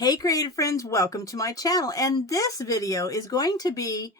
Hey creative friends, welcome to my channel, and this video is going to be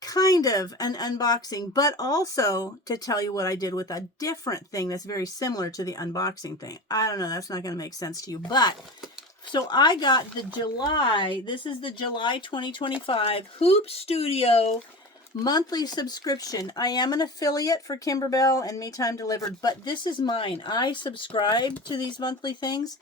kind of an unboxing, but also to tell you what I did with a different thing that's very similar to the unboxing thing. I don't know, that's not going to make sense to you, but so I got the this is the July 2025 Hoop Studio monthly subscription. I am an affiliate for Kimberbell and Me Time Delivered, but this is mine. I subscribe to these monthly things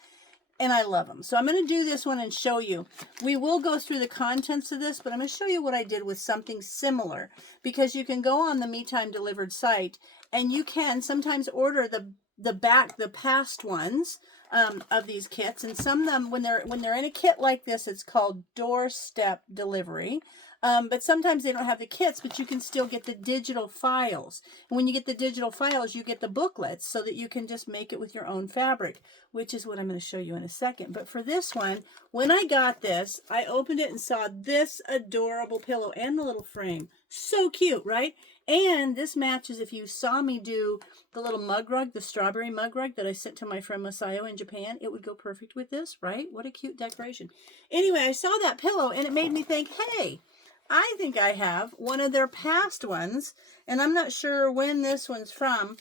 and I love them. So I'm going to do this one and show you. We will go through the contents of this, but I'm going to show you what I did with something similar, because you can go on the Me Time Delivered site and you can sometimes order the past ones of these kits, and some of them when they're in a kit like this, it's called doorstep delivery. But sometimes they don't have the kits, but you can still get the digital files. And when you get the digital files, you get the booklets so that you can just make it with your own fabric, which is what I'm going to show you in a second. But for this one, when I got this, I opened it and saw this adorable pillow and the little frame. So cute, right? And this matches, if you saw me do the little mug rug, the strawberry mug rug that I sent to my friend Masayo in Japan, it would go perfect with this, right? What a cute decoration. Anyway, I saw that pillow and it made me think, hey, I think I have one of their past ones, and I'm not sure when this one's from,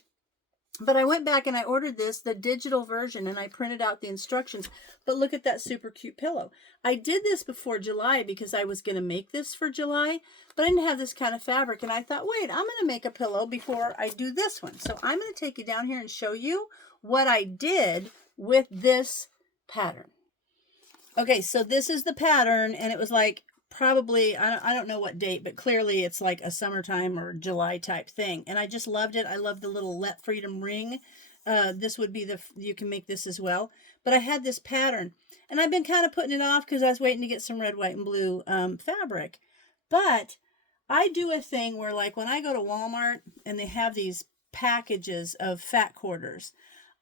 but I went back and I ordered the digital version, and I printed out the instructions. But look at that super cute pillow. I did this before July because I was going to make this for July, but I didn't have this kind of fabric, and I thought, wait, I'm going to make a pillow before I do this one. So I'm going to take you down here and show you what I did with this pattern. Okay, so this is the pattern, and it was like, probably, I don't know what date, but clearly it's like a summertime or July type thing. And I just loved it. I love the little Let Freedom ring. This would be you can make this as well. But I had this pattern, and I've been kind of putting it off because I was waiting to get some red, white, and blue fabric. But I do a thing where, like, when I go to Walmart and they have these packages of fat quarters,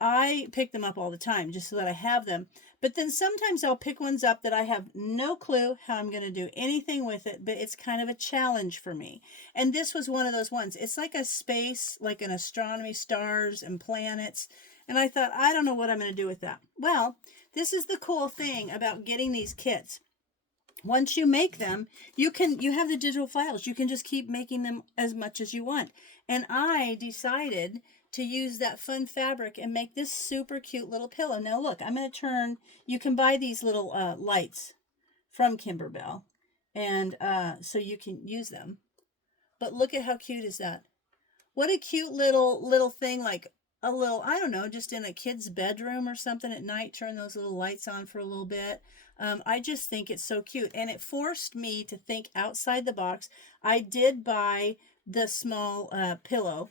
I pick them up all the time just so that I have them. But then sometimes I'll pick ones up that I have no clue how I'm going to do anything with it, but it's kind of a challenge for me. And this was one of those ones. It's like a space, like an astronomy, stars and planets. And I thought, I don't know what I'm going to do with that. Well, this is the cool thing about getting these kits. Once you make them, you have the digital files. You can just keep making them as much as you want. And I decided to use that fun fabric and make this super cute little pillow. Now look, I'm going to turn, you can buy these little lights from Kimberbell, and so you can use them. But look at how cute is that. What a cute little thing, like a little, I don't know, just in a kid's bedroom or something at night, turn those little lights on for a little bit. I just think it's so cute, and it forced me to think outside the box. I did buy the small pillow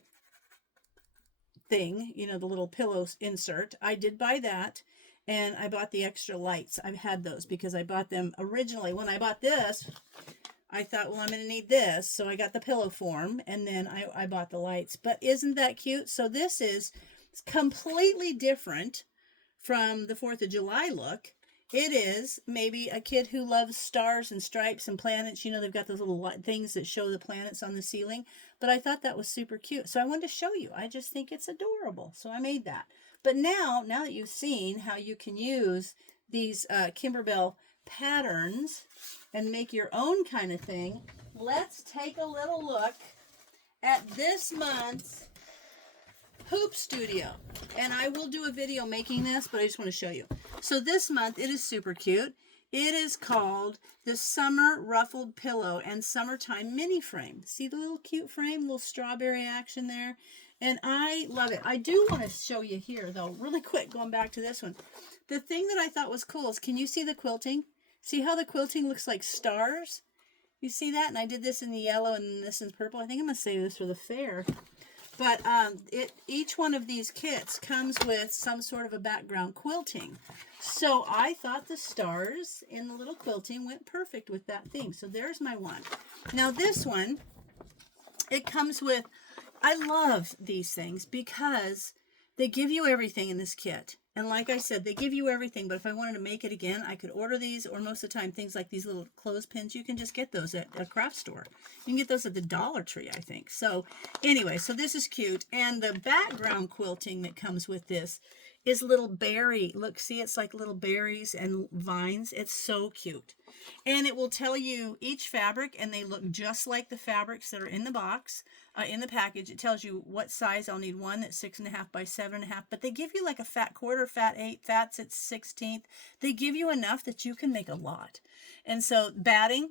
thing, you know, the little pillow insert. I did buy that, and I bought the extra lights. I've had those because I bought them originally. When I bought this, I thought, well, I'm going to need this, so I got the pillow form, and then I bought the lights. But isn't that cute? So this is completely different from the 4th of July look. It is maybe a kid who loves stars and stripes and planets. You know, they've got those little things that show the planets on the ceiling. But I thought that was super cute. So I wanted to show you. I just think it's adorable. So I made that. But now that you've seen how you can use these Kimberbell patterns and make your own kind of thing, let's take a little look at this month's Hoop Studio. And I will do a video making this, but I just want to show you. So this month, it is super cute. It is called the Summer Ruffled Pillow and Summertime Mini Frame. See the little cute frame, little strawberry action there? And I love it. I do want to show you here, though, really quick, going back to this one. The thing that I thought was cool is, can you see the quilting? See how the quilting looks like stars? You see that? And I did this in the yellow and this in purple. I think I'm going to save this for the fair. But each one of these kits comes with some sort of a background quilting. So I thought the stars in the little quilting went perfect with that thing. So there's my one. Now this one, it comes with, I love these things because they give you everything in this kit. And like I said, they give you everything, but if I wanted to make it again, I could order these, or most of the time, things like these little clothespins, you can just get those at a craft store. You can get those at the Dollar Tree, I think. So anyway, so this is cute. And the background quilting that comes with this is little berry. Look, see, it's like little berries and vines. It's so cute. And it will tell you each fabric, and they look just like the fabrics that are in the box, in the package. It tells you what size. I'll need one that's 6.5 by 7.5, but they give you like a fat quarter, fat 8, fats at 16th. They give you enough that you can make a lot. And so batting,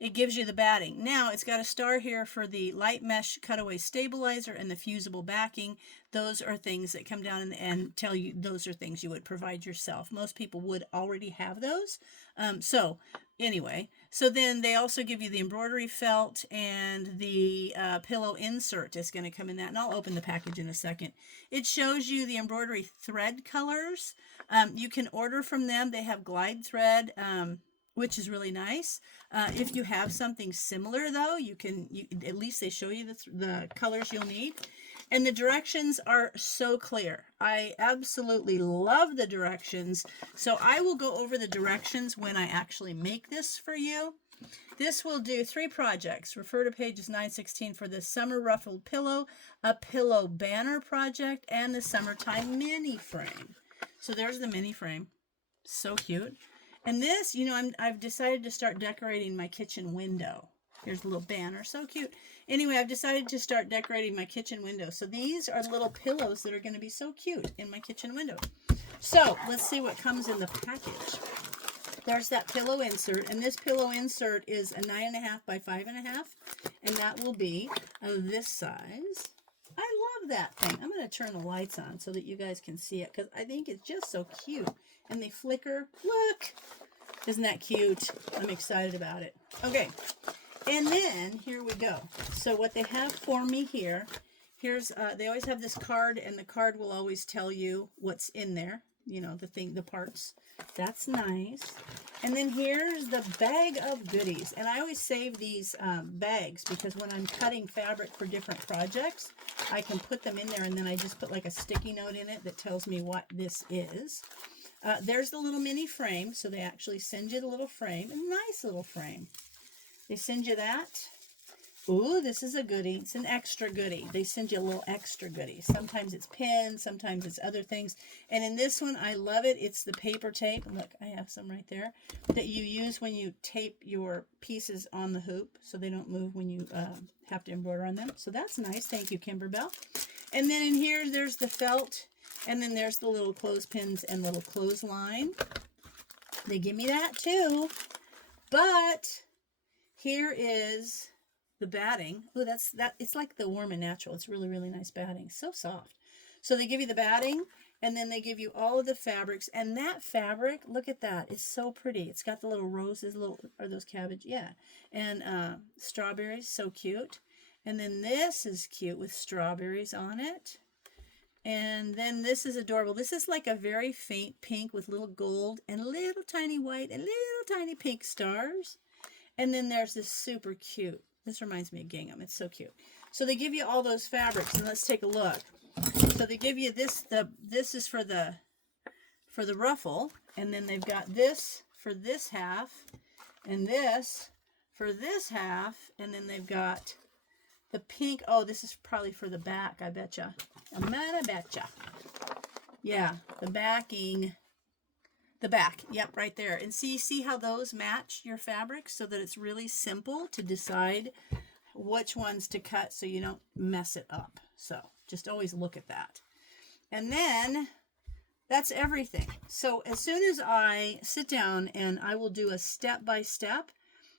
it gives you the batting. Now, it's got a star here for the light mesh cutaway stabilizer and the fusible backing. Those are things that come down and tell you those are things you would provide yourself. Most people would already have those. Anyway, so then they also give you the embroidery felt, and the pillow insert is going to come in that. And I'll open the package in a second. It shows you the embroidery thread colors. You can order from them. They have glide thread, which is really nice. If you have something similar, though, at least they show you the colors you'll need. And the directions are so clear. I absolutely love the directions. So I will go over the directions when I actually make this for you. This will do 3 projects. Refer to pages 9-16 for the summer ruffled pillow, a pillow banner project, and the summertime mini frame. So there's the mini frame. So cute. And this, I've decided to start decorating my kitchen window. Here's a little banner. So cute. Anyway, I've decided to start decorating my kitchen window. So these are little pillows that are going to be so cute in my kitchen window. So let's see what comes in the package. There's that pillow insert. And this pillow insert is a 9.5 by 5.5. And that will be this size. I love that thing. I'm going to turn the lights on so that you guys can see it, because I think it's just so cute. And they flicker. Look! Isn't that cute? I'm excited about it. Okay. And then, here we go. So what they have for me here, they always have this card, and the card will always tell you what's in there. The parts. That's nice. And then here's the bag of goodies. And I always save these bags, because when I'm cutting fabric for different projects, I can put them in there, and then I just put like a sticky note in it that tells me what this is. There's the little mini frame. So they actually send you the little frame. A nice little frame. They send you that. Ooh, this is a goodie. It's an extra goodie. They send you a little extra goodie. Sometimes it's pins, sometimes it's other things. And in this one, I love it. It's the paper tape. Look, I have some right there that you use when you tape your pieces on the hoop so they don't move when you have to embroider on them. So that's nice. Thank you, Kimberbell. And then in here, there's the felt. And then there's the little clothespins and little clothesline. They give me that too. But here is the batting. Oh, it's like the Warm and Natural. It's really, really nice batting. So soft. So they give you the batting, and then they give you all of the fabrics. And that fabric, look at that. It's so pretty. It's got the little roses, are those cabbage? Yeah. And strawberries, so cute. And then this is cute with strawberries on it. And then this is adorable. This is like a very faint pink with little gold and little tiny white and little tiny pink stars. And then there's this super cute. This reminds me of gingham. It's so cute. So they give you all those fabrics, and let's take a look. So they give you this. This is for the ruffle, and then they've got this for this half, and this for this half, and then they've got the pink. Oh, this is probably for the back. I betcha. I'm gonna betcha. Yeah, the backing. The back, yep, right there. And see how those match your fabrics, so that it's really simple to decide which ones to cut so you don't mess it up. So just always look at that. And then that's everything. So as soon as I sit down, and I will do a step-by-step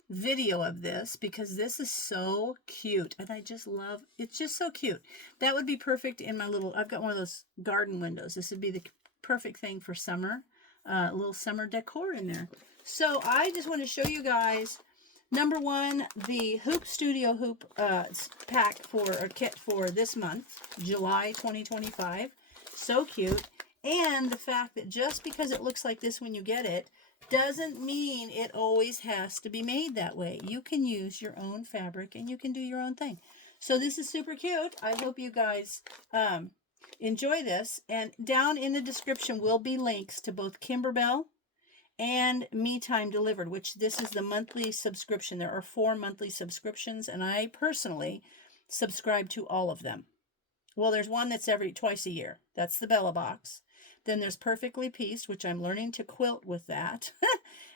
video of this, because this is so cute, and I just love, it's just so cute. That would be perfect in my I've got one of those garden windows. This would be the perfect thing for summer. A little summer decor in there. So I just want to show you guys, number one, the Hoop Studio Hoop pack or kit for this month, July 2025. So cute. And the fact that just because it looks like this when you get it, doesn't mean it always has to be made that way. You can use your own fabric, and you can do your own thing. So this is super cute. I hope you guys enjoy this. And down in the description will be links to both Kimberbell and Me Time Delivered, which this is the monthly subscription. There are 4 monthly subscriptions, and I personally subscribe to all of them. Well, there's one that's twice a year. That's the Bella box. Then there's Perfectly Pieced, which I'm learning to quilt with that.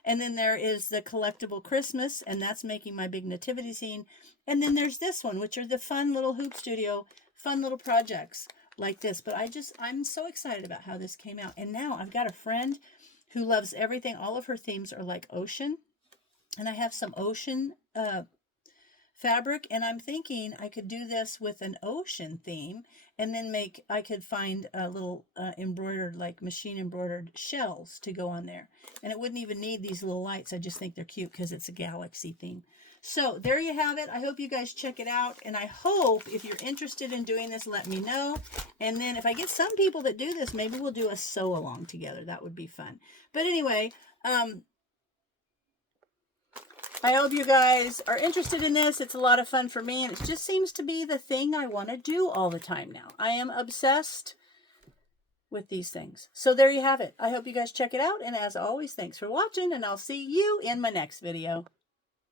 And then there is the Collectible Christmas, and that's making my big nativity scene. And then there's this one, which are the fun little Hoop Studio, fun little projects like this. But I'm so excited about how this came out. And now I've got a friend who loves everything. All of her themes are like ocean. And I have some ocean fabric, and I'm thinking I could do this with an ocean theme, and then I could find a little embroidered, like machine embroidered shells to go on there. And it wouldn't even need these little lights. I just think they're cute because it's a galaxy theme. So there you have it. I hope you guys check it out. And I hope if you're interested in doing this, let me know. And then if I get some people that do this, maybe we'll do a sew along together. That would be fun. But anyway, I hope you guys are interested in this. It's a lot of fun for me, and it just seems to be the thing I want to do all the time now. I am obsessed with these things. So there you have it. I hope you guys check it out, and as always, thanks for watching, and I'll see you in my next video.